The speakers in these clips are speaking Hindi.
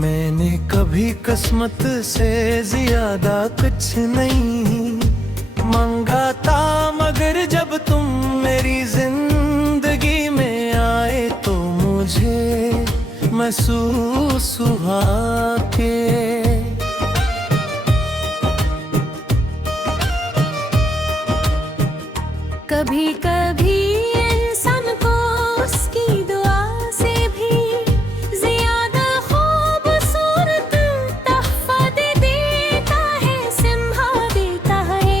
मैंने कभी किस्मत से ज्यादा कुछ नहीं मांगा था, मगर जब तुम मेरी जिंदगी में आए तो मुझे महसूस हुआ के कभी कभी इंसान को उसकी दुआ से भी ज्यादा खूबसूरत तोहफा दे देता है, संभा देता है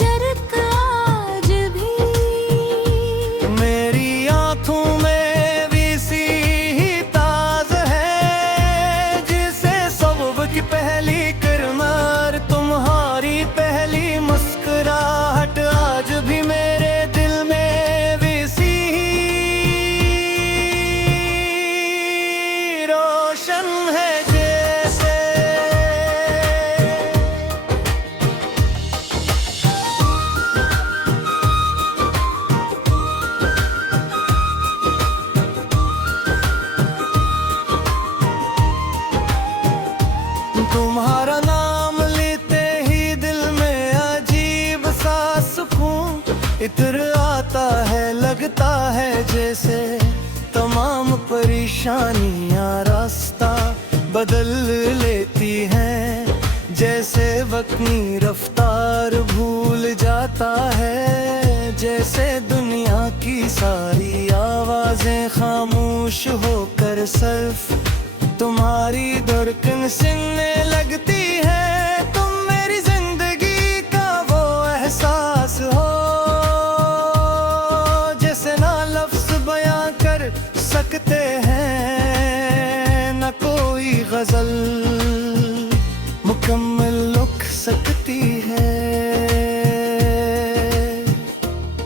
जरक आज भी। मेरी आंखों में भी सी ही ताज है, जिसे सबब की पहली किरनार तुम्हारी पहली मुस्कुराहट आज भी मेरे दिल में विसी रोशन है जैसे। तुम्हारा नाम लेते ही दिल में अजीब सा सुकून इतर आता है, लगता है जैसे तमाम परेशानियां रास्ता बदल लेती हैं, जैसे वक्नी रफ्तार भूल जाता है, जैसे दुनिया की सारी आवाजें खामोश होकर सिर्फ तुम्हारी धड़कन सुनने लगती है। तुम मेरी जिंदगी का वो एहसास हो जैसे ना लफ्ज बयां कर सकते हैं, न कोई गजल मुकम्मल लिख सकती है।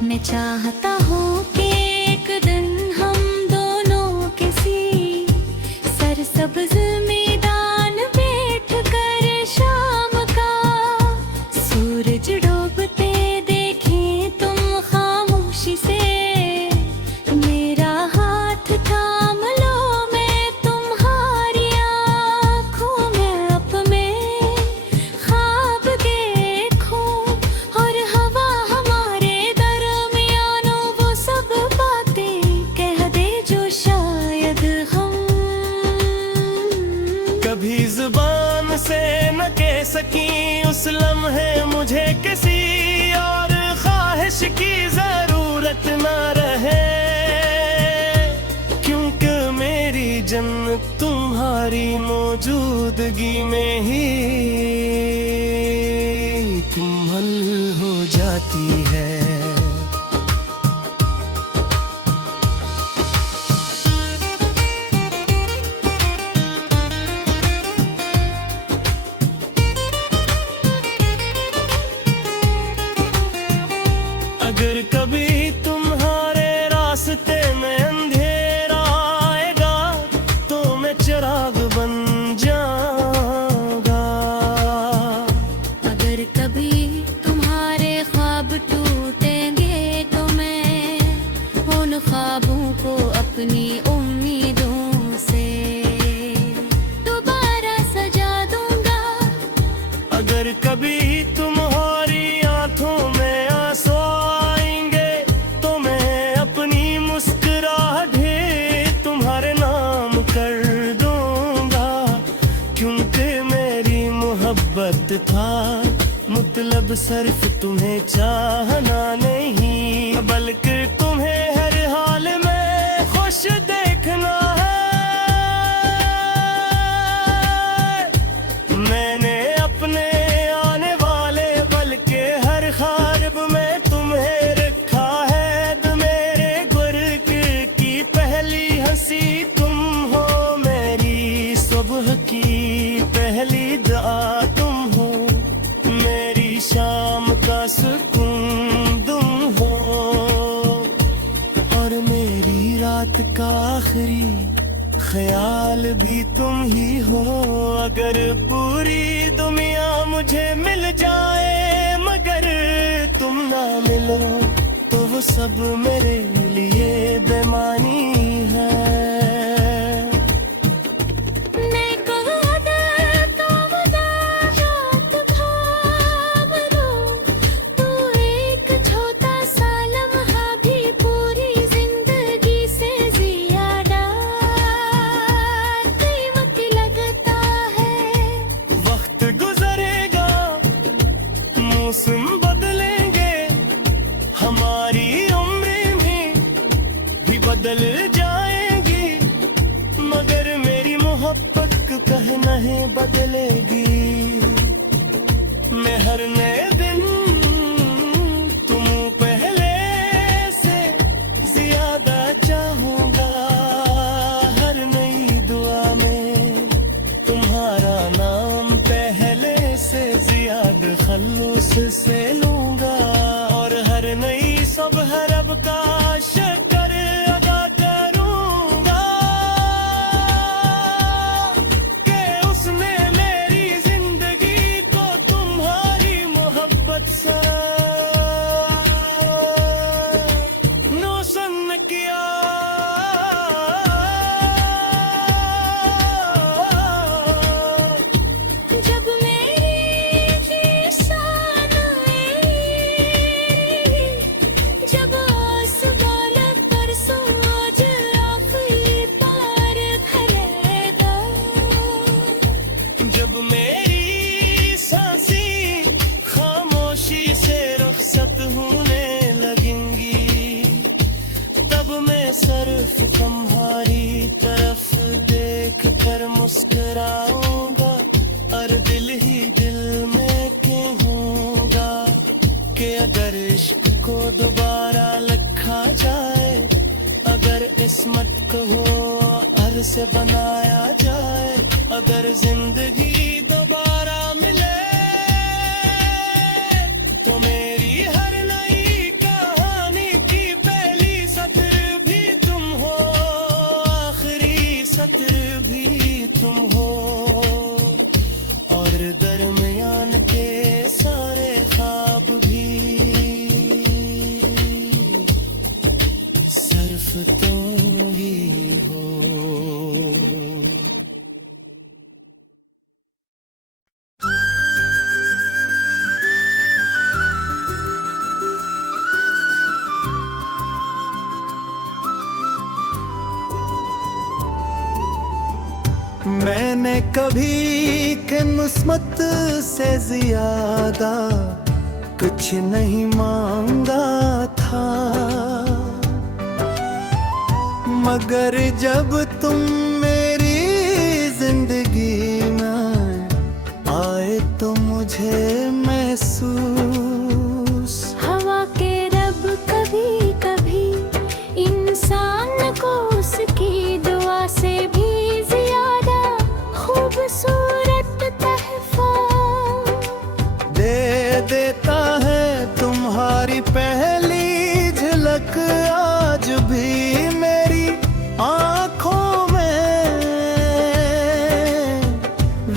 मैं चाहता हूँ कि एक दिन हम दोनों किसी सरसब्ज मैदान बैठ कर शाम का सूरज डूबते देखें, तुम खामोशी से मेरा हाथ थाम लो, मैं तुम्हारी आँखों में अपने ख्वाब देखूं, और हवा हमारे दरमियान वो सब बातें कह दे जो शायद हम कभी जुबान से न कह सकी उस लम्हे मुझे किसी और ख्वाहिश की जरूरत न रहे, क्योंकि मेरी जन्नत तुम्हारी मौजूदगी में ही मुकम्मल हो जाती है। अगर कभी तुम्हारे रास्ते में अंधेरा आएगा तो मैं चिराग बन जाऊंगा। अगर कभी तुम्हारे ख्वाब टूटेंगे तो मैं उन ख्वाबों को अपनी उम्मीदों से दोबारा सजा दूंगा। अगर कभी तुम्हारी आंखों में आंसू आएंगे तो मैं अपनी मुस्कुराहट तुम्हारे नाम कर दूंगा, क्योंकि मेरी मोहब्बत था मतलब सिर्फ तुम्हें चाहना नहीं, बल्कि तुम्हें हर हाल में खुश देखना है। मैंने अपने आने वाले बल्कि हर ख्वाब में तुम्हें रखा है, मेरे गुर्ग की पहली हंसी तुम हो, मेरी सुबह की पहली दुआ तुम हो, मेरी शाम का सुकून तुम हो, और मेरी रात का आखिरी ख्याल भी तुम ही हो। अगर पूरी दुनिया मुझे मिल जाए मगर तुम ना मिलो तो वो सब मेरे लिए बेमानी है। सब है रब का शुक्र अदा करूंगा कि उसने मेरी जिंदगी को तुम्हारी मोहब्बत से रोशन किया। जब मेरी शान जब आसमान पर सूरज आखिरी पार खलेगा, जब मेरी सांसें खामोशी से रुखसत होने लगेंगी, तब मैं सिर्फ तुम्हारी तरफ देख कर मुस्कुराऊंगा और दिल ही दिल में कहूंगा कि अगर इश्क को दोबारा लिखा जाए, अगर किस्मत को हर से बनाया जाए, अगर जिंदगी दोबारा मिले तो मेरी हर नई कहानी की पहली सत्र भी तुम हो, आखिरी सत्र भी तुम हो, और दरमियान के सारे ख्वाब भी सिर्फ तुम ही हो। मैंने कभी किस्मत से ज्यादा कुछ नहीं मांगा था, मगर जब तुम मेरी जिंदगी में आए तो मुझे महसूस हवा के रब कभी कभी इंसान को उसकी दुआ से भी ज्यादा खूबसूरत तहफा दे देता है। तुम्हारी पहली झलक आज भी मेरी आँखों में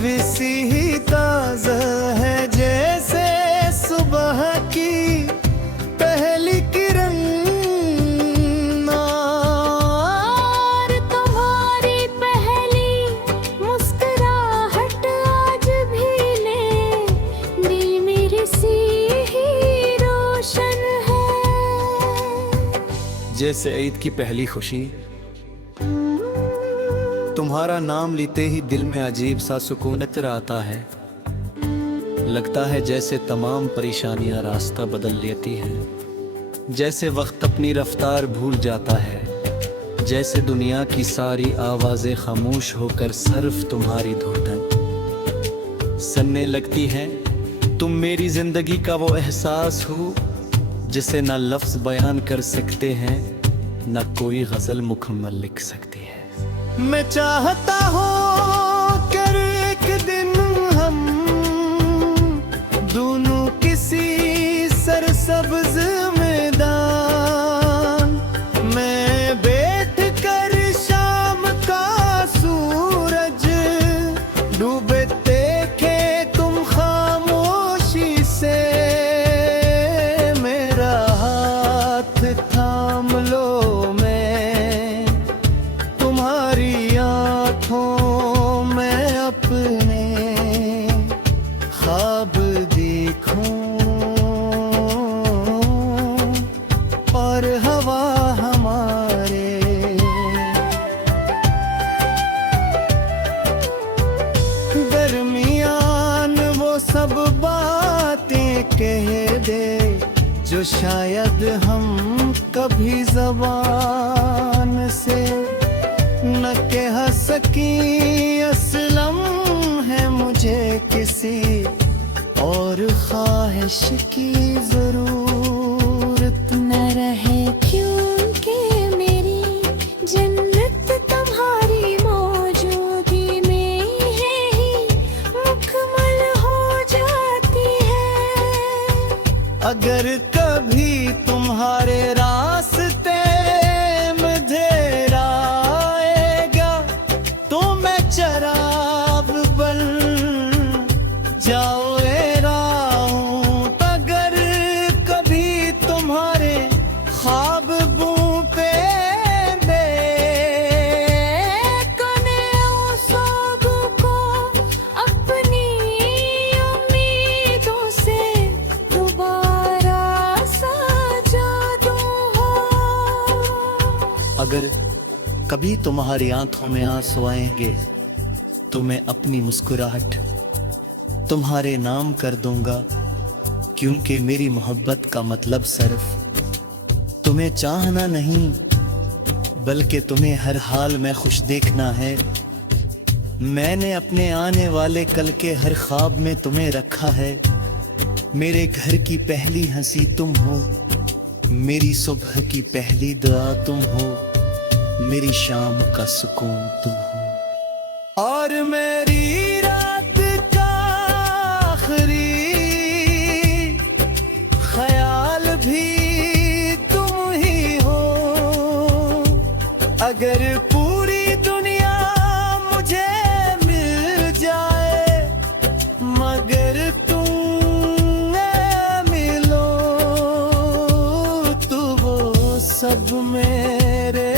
वैसी ही ताज़ा है जैसे सुबह की पहली किरण। और तुम्हारी पहली मुस्कुराहट आज भी ले दिल मेरे सी ही रोशन है। जैसे ईद की पहली खुशी, तुम्हारा नाम लेते ही दिल में अजीब सा सुकून नजर आता है। लगता है जैसे तमाम परेशानियां रास्ता बदल लेती हैं, जैसे वक्त अपनी रफ्तार भूल जाता है, जैसे दुनिया की सारी आवाजें खामोश होकर सिर्फ तुम्हारी धुन सुनने लगती है। तुम मेरी जिंदगी का वो एहसास हो जिसे ना लफ्ज बयान कर सकते हैं, ना कोई गजल मुकम्मल लिख सकती है। मैं चाहता हूँ कि एक दिन हम दोनों किसी सरसब्ज मैदान में बैठ कर शाम का सूरज डूबे देखे, तुम खामोशी से मेरा हाथ थाम लो, मैं तुम्हारी आँखों में अपने ख्वाब देखूं, और हवा हमारे दरमियान वो सब बातें कह दे जो शायद हम कभी ज़बान से न कह सकी। असलम है मुझे किसी और ख्वाहिश की जरूरत न रहे क्योंकि मेरी जन्नत तुम्हारी मौजूदगी में ही मुकम्मल हो जाती है। अगर कभी तुम्हारे रास्ते मुझे आएगा तो मैं चराग बन जाओ राहूं। अगर कभी तुम्हारे ख्वाब बूं पे अगर कभी तुम्हारी आंखों में आंसू आएंगे तो मैं अपनी मुस्कुराहट तुम्हारे नाम कर दूंगा, क्योंकि मेरी मोहब्बत का मतलब सिर्फ तुम्हें चाहना नहीं बल्कि तुम्हें हर हाल में खुश देखना है। मैंने अपने आने वाले कल के हर ख्वाब में तुम्हें रखा है। मेरे घर की पहली हंसी तुम हो, मेरी सुबह की पहली दुआ तुम हो, मेरी शाम का सुकून तुम हो, और मेरी रात का आखिरी ख्याल भी तुम ही हो। अगर पूरी दुनिया मुझे मिल जाए मगर तुम मिलो तो वो सब मेरे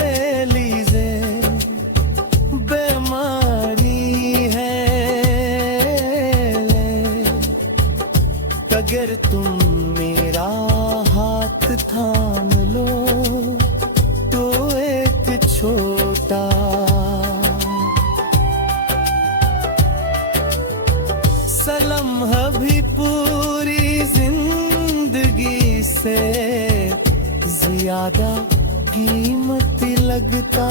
अगर तुम मेरा हाथ थाम लो तो एक छोटा सलम्हा भी पूरी जिंदगी से ज्यादा कीमती लगता।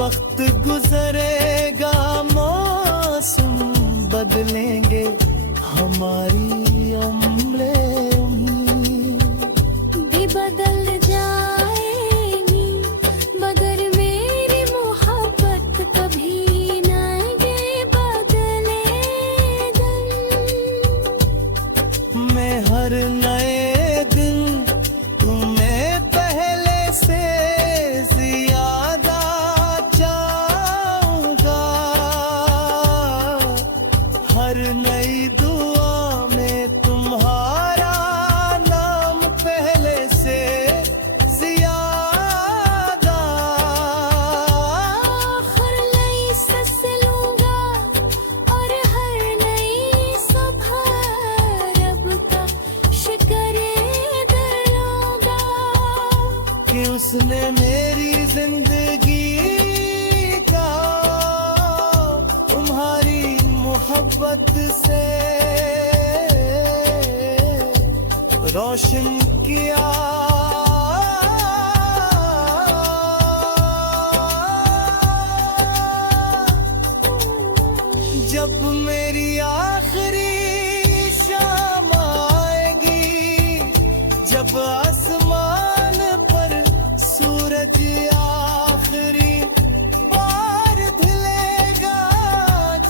वक्त गुजरेगा मौसम बदलेंगे हमारी उम्रे भी बदल जाएगी मगर मेरी मोहब्बत कभी ना ये बदलेगी। मैं हर नए दिन तुम्हें पहले से ज्यादा चाहूंगा। हर नई दुआ में तुम्हारा नाम पहले से ज्यादा। हर नई सांस लूंगा और हर नई सुबह रब का शुक्र करूंगा कि उसने मेरी जिंदगी का तुम्हारी मोहब्बत से रोशन किया। जब मेरी आखिरी शाम आएगी, जब आसमान पर सूरज आखिरी बार ढलेगा,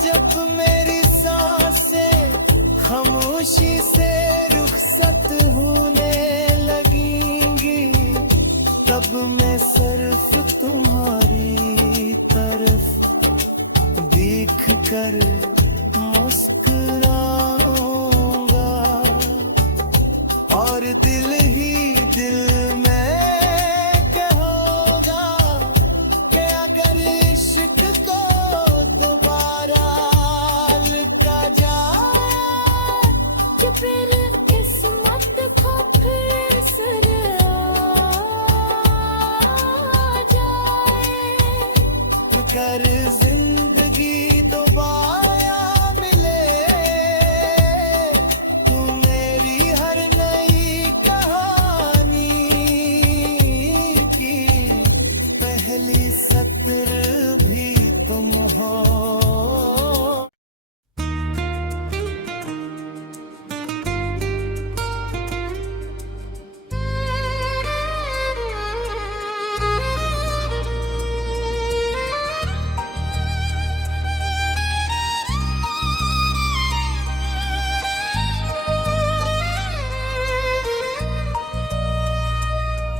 जब मेरी सांसें खामोशी से रुखसत होने लगेंगी, तब मैं सिर्फ तुम्हारी तरफ देख कर मुस्कुराऊंगा और दिल ही दिल में कहोगा कि अगर इश्क को दोबारा लिखा जाए कि फिर किस्मत को फिर सर आ जाए। कर जिंदगी दोबारा मिले, तू मेरी हर नई कहानी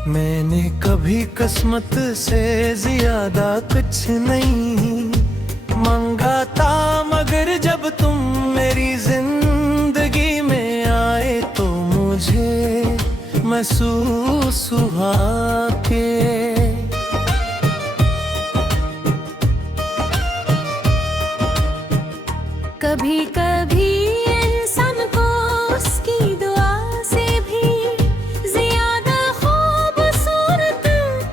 मैंने कभी किस्मत से ज्यादा कुछ नहीं मांगा था, मगर जब तुम मेरी जिंदगी में आए तो मुझे महसूस हुआ के कभी कभी इंसान को उसकी दुआ से भी ज्यादा खूबसूरत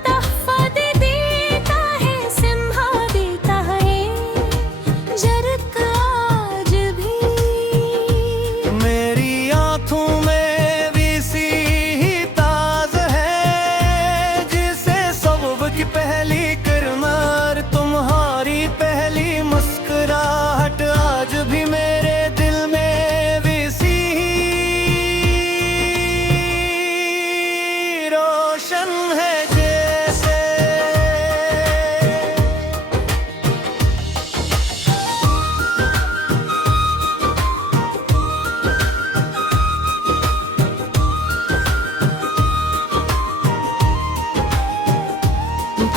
तोहफा दे देता है, संभा देता है जरक आज भी। मेरी आंखों में भी सी ही ताज है, जिसे सबब की पहली किरनार तुम्हारी पहली मुस्कुराहट आज भी मेरे दिल में भी सी रोशन है जैसे।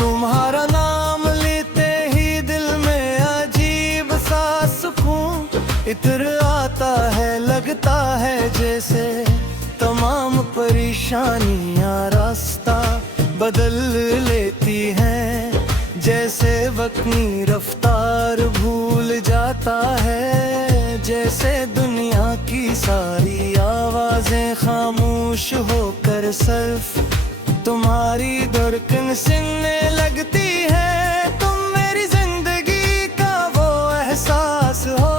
तुम्हारा नाम लेते ही दिल में अजीब सा सुकून इतर आता है, लगता है जैसे तमाम परेशानियां रास्ता बदल लेती हैं, जैसे वक्नी रफ्तार भूल जाता है, जैसे दुनिया की सारी आवाजें खामोश होकर सिर्फ तुम्हारी धड़कन सुनने लगती है। तुम मेरी जिंदगी का वो एहसास हो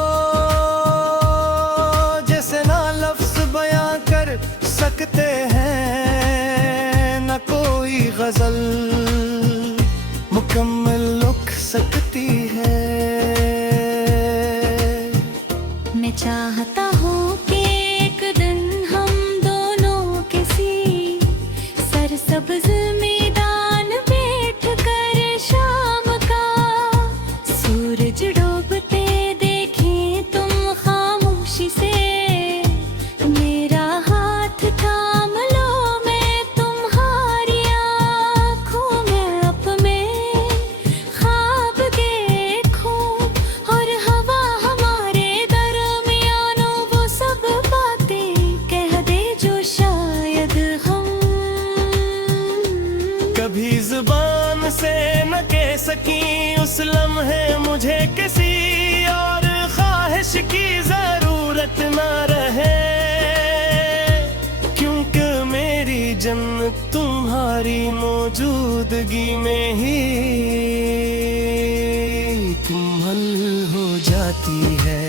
जैसे ना लफ्ज बयां कर सकते हैं, न कोई गजल मुकम्मल लिख सकती है। मैं चाहता हूँ कि एक दिन हम दोनों किसी सरसब्ज मैदान बैठ कर शाम का सूरज डूबते देखें, तुम खामोशी से मेरा हाथ थाम लो, मैं तुम्हारी आँखों में अपने ख्वाब देखूं, और हवा हमारे दरमियानों वो सब बातें कह दे जो शायद हम कभी जुबान से न कह सकी उस लम्हे मुझे किसी और ख्वाहिश की जरूरत न रहे, क्योंकि मेरी जन्नत तुम्हारी मौजूदगी में ही मुकम्मल हो जाती है।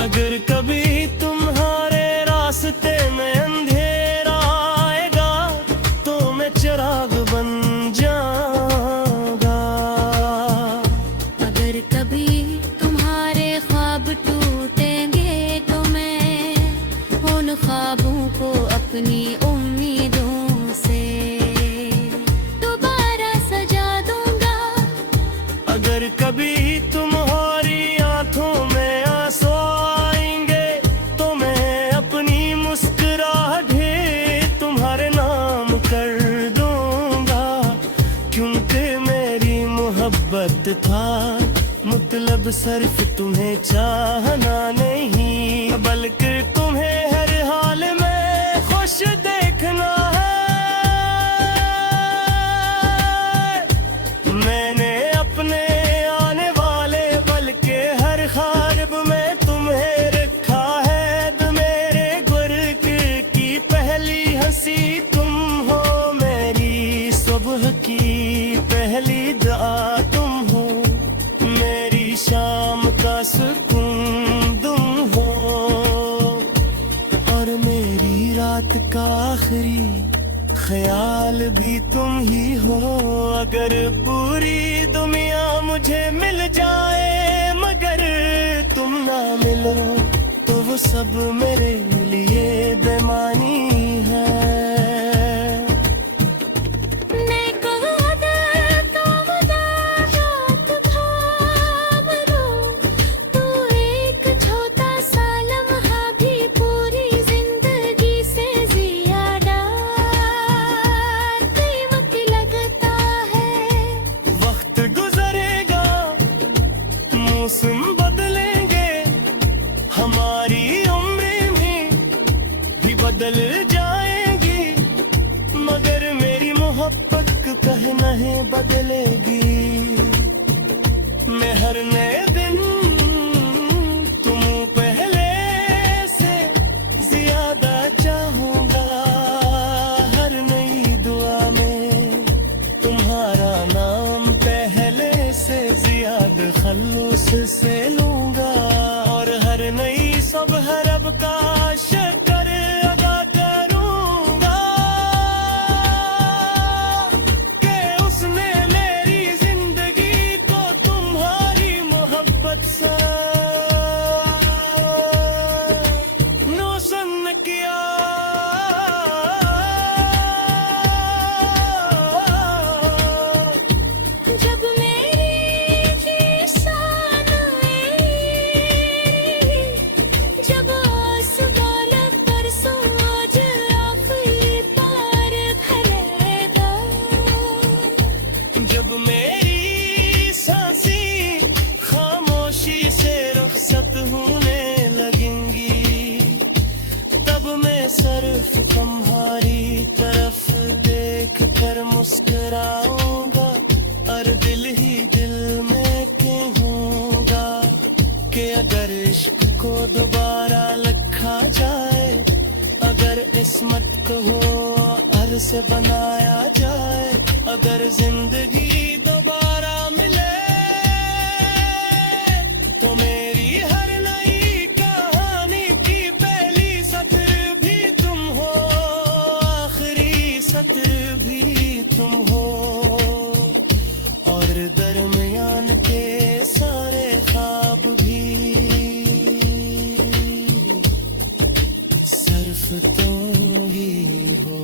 अगर कभी तुम्हारे रास्ते में अंधेरा आएगा तो मैं चिराग बन जाऊंगा, अगर कभी तुम्हारे ख्वाब टूटेंगे तो मैं उन ख्वाबों को अपनी उम्मीदों से दोबारा सजा दूंगा। अगर कभी तुम्हारी आंखों में आंसू आएंगे तो मैं अपनी मुस्कुराहट तुम्हारे नाम कर दूंगा, क्योंकि मेरी मोहब्बत था मतलब सिर्फ तुम्हें चाहना नहीं, बल्कि तुम्हें हर हाल में खुश देखना है। मैंने अपने आने वाले पल के हर ख्वाब में तुम्हें रखा है, मेरे गुर्ग की पहली हंसी तुम हो, मेरी सुबह की पहली दुआ तुम हो, मेरी शाम का सुकून तुम हो, और मेरी रात का आखिरी ख्याल भी तुम ही हो। अगर पूरी दुनिया मुझे मिल जाए मगर तुम ना मिलो तो वो सब मेरे लिए बेमानी है। हर नए दिन तुम पहले से ज्यादा चाहूंगा। हर नई दुआ में तुम्हारा नाम पहले से ज्यादा खलूस से लूंगा। और हर नई सुबह रब का शुक्र अदा करूंगा कि उसने मेरी जिंदगी को तुम्हारी मोहब्बत से रोशन किया। जब मेरी शान जब आसमान पर सूरज आखिरी पार खलेगा। जब मेरी सांसें खामोशी से रुखसत होने लगेंगी, तब मैं सिर्फ तुम्हारी तरफ देख कर मुस्कुराऊंगा। और दिल ही दिल में कहूंगा कि अगर इश्क को दोबारा लिखा जाए, अगर इस्मत को और से बनाया जाए, अगर जिंदगी दोबारा मिले तो मेरी हर नई कहानी की पहली सत्र भी तुम हो, आखिरी सत्र भी तुम हो। और दरमियान के सारे ख्वाब भी सिर्फ तुम ही हो।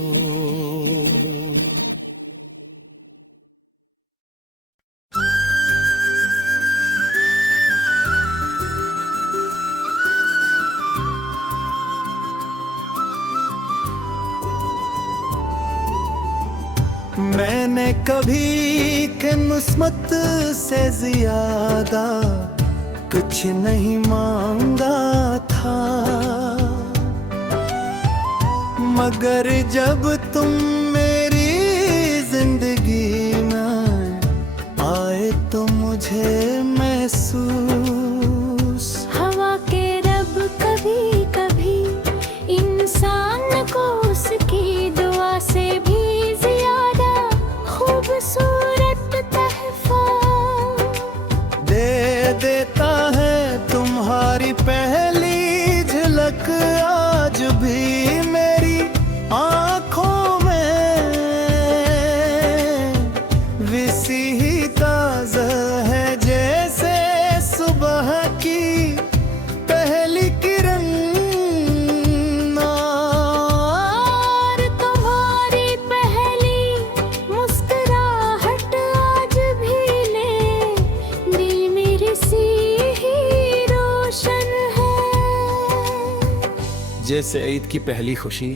मैंने कभी किस्मत से ज्यादा कुछ नहीं मांगा था, मगर जब तुम मेरी जिंदगी में आए तो मुझे महसूस हवा के रब कभी कभी इंसान को उसकी दुआ से भी ज्यादा खूबसूरत तहफा दे देता है। तुम्हारी पहली झलक आज भी मेरी आंखों में वैसी ही ताज़ा है जैसे सुबह की पहली किरण। और तुम्हारी पहली मुस्कुराहट आज भी ले दिल मेरे से ही रोशन है। जैसे ईद की पहली खुशी,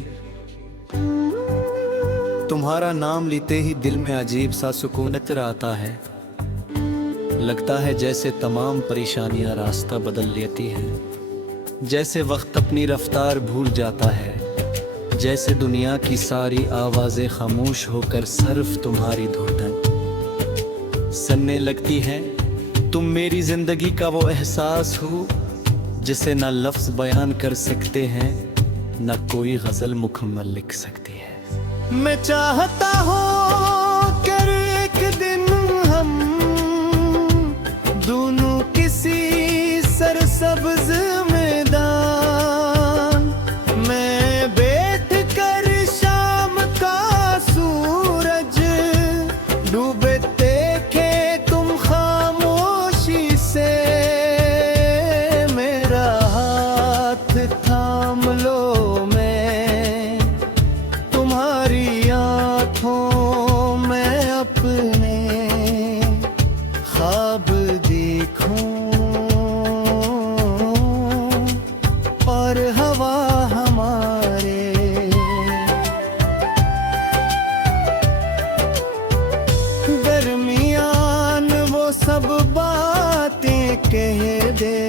तुम्हारा नाम लेते ही दिल में अजीब सा सुकून नजर आता है। लगता है जैसे तमाम परेशानियां रास्ता बदल लेती हैं, जैसे वक्त अपनी रफ्तार भूल जाता है, जैसे दुनिया की सारी आवाजें खामोश होकर सिर्फ तुम्हारी धुन सुनने लगती हैं। तुम मेरी जिंदगी का वो एहसास हो जिसे ना लफ्ज बयान कर सकते हैं, ना कोई गजल मुकम्मल लिख सकती है। मैं चाहता हूँ कि एक दिन हम दोनों किसी सरसब्ज मैदान में बैठ कर शाम का सूरज डूबे देखे, तुम खामोशी से मेरा हाथ थाम लो। मैं तुम्हारी आँखों में अपने ख्वाब देखूं और हवा हमारे दरमियान वो सब बातें कह दे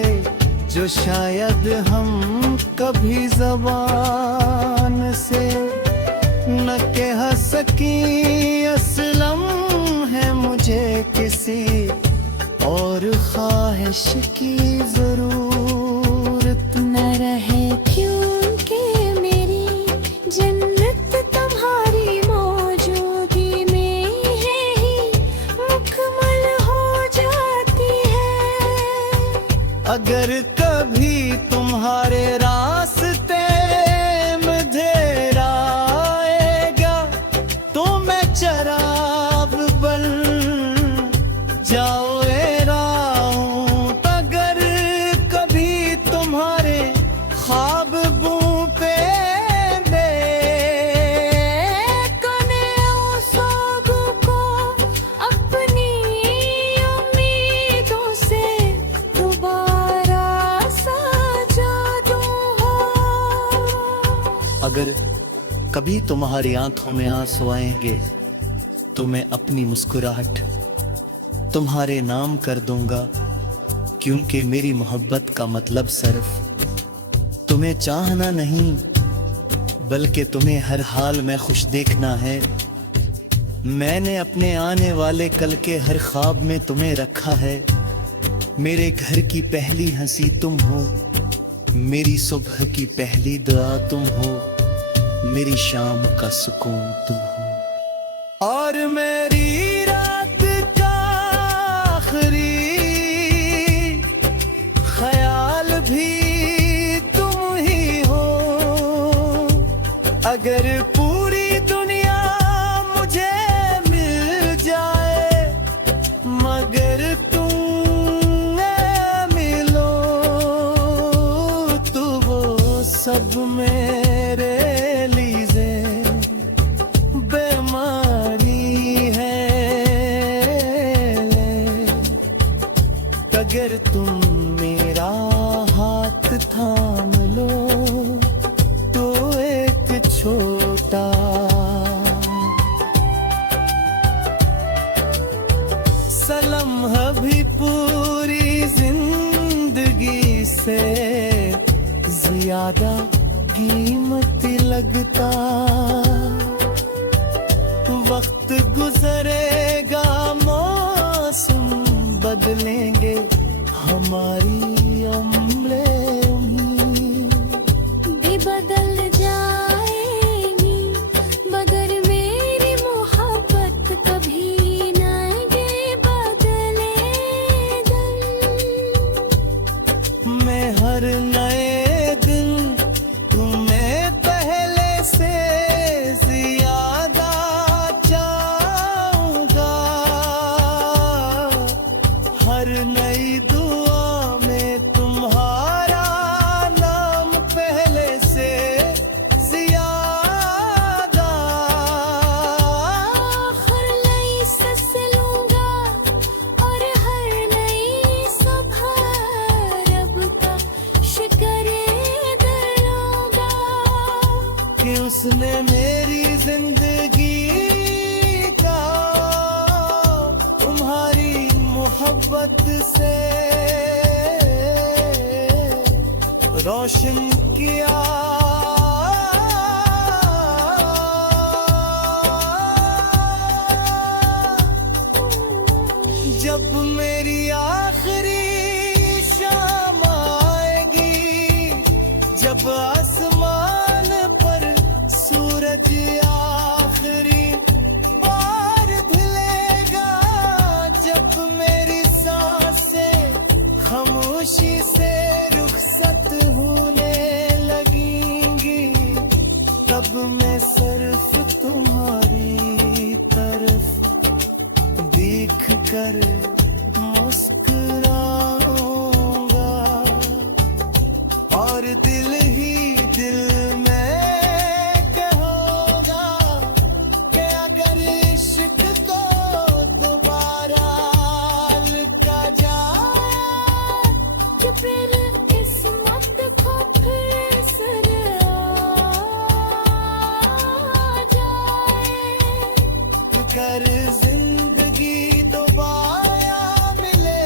जो शायद हम कभी ज़बान से न कह सकी। असलम है मुझे किसी और और ख्वाहिश की जरूरत न रहे क्योंकि मेरी जन्नत तुम्हारी मौजूदगी में ही मुकम्मल हो जाती है। अगर कभी तुम्हारे रास्ते में अंधेरा आएगा तो मैं चराग बन जाओ राहों। अगर कभी तुम्हारे ख्वाब मुँह पे कने सोगों को अपनी उम्मीदों से दोबारा सजा दूँ। अगर कभी तुम्हारी आंखों में आंसू आएंगे तो मैं अपनी मुस्कुराहट तुम्हारे नाम कर दूंगा, क्योंकि मेरी मोहब्बत का मतलब सिर्फ तुम्हें चाहना नहीं बल्कि तुम्हें हर हाल में खुश देखना है। मैंने अपने आने वाले कल के हर ख्वाब में तुम्हें रखा है। मेरे घर की पहली हंसी तुम हो, मेरी सुबह की पहली दुआ तुम हो, मेरी शाम का सुकून तुम हो और मेरी रात का आखिरी ख्याल भी तुम ही हो। अगर पूरी दुनिया मुझे मिल जाए मगर तुम न मिलो तो वो सब मेरे अगर तुम मेरा हाथ थाम लो तो एक छोटा सलम्हा भी पूरी जिंदगी से ज्यादा कीमती लगता। वक्त गुजरेगा मौसम बदलेंगे हमारी उम्रें भी बदल जाएंगी मगर मेरी मोहब्बत कभी ना ये बदलेगा। मैं हर नए दिन तुम्हें पहले से ज्यादा चाहूंगा। हर नई दुआ में तुम्हारा नाम पहले से ज्यादा। हर नई सांस लूंगा और हर नई सुबह रब का शुक्र करूंगा कि उसने मेरी जिंदगी का तुम्हारी मोहब्बत से रोशन किया। जब मेरी आखिरी शाम आएगी, जब आसमान पर सूरज आखिरी बार ढलेगा, जब मेरी सांसें खामोशी से रुखसत होने लगेंगी, तब मैं सिर्फ तुम्हारी तरफ देख कर मुस्कुराऊंगा और दिल ही दिल में कहूंगा कि अगर इश्क को दोबारा लिखा जाए कि फिर किस्मत को फिर सर आ जाए। कर जिंदगी दोबारा मिले,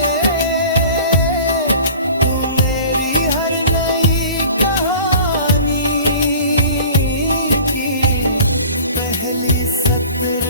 तू मेरी हर नई कहानी की पहली सत्र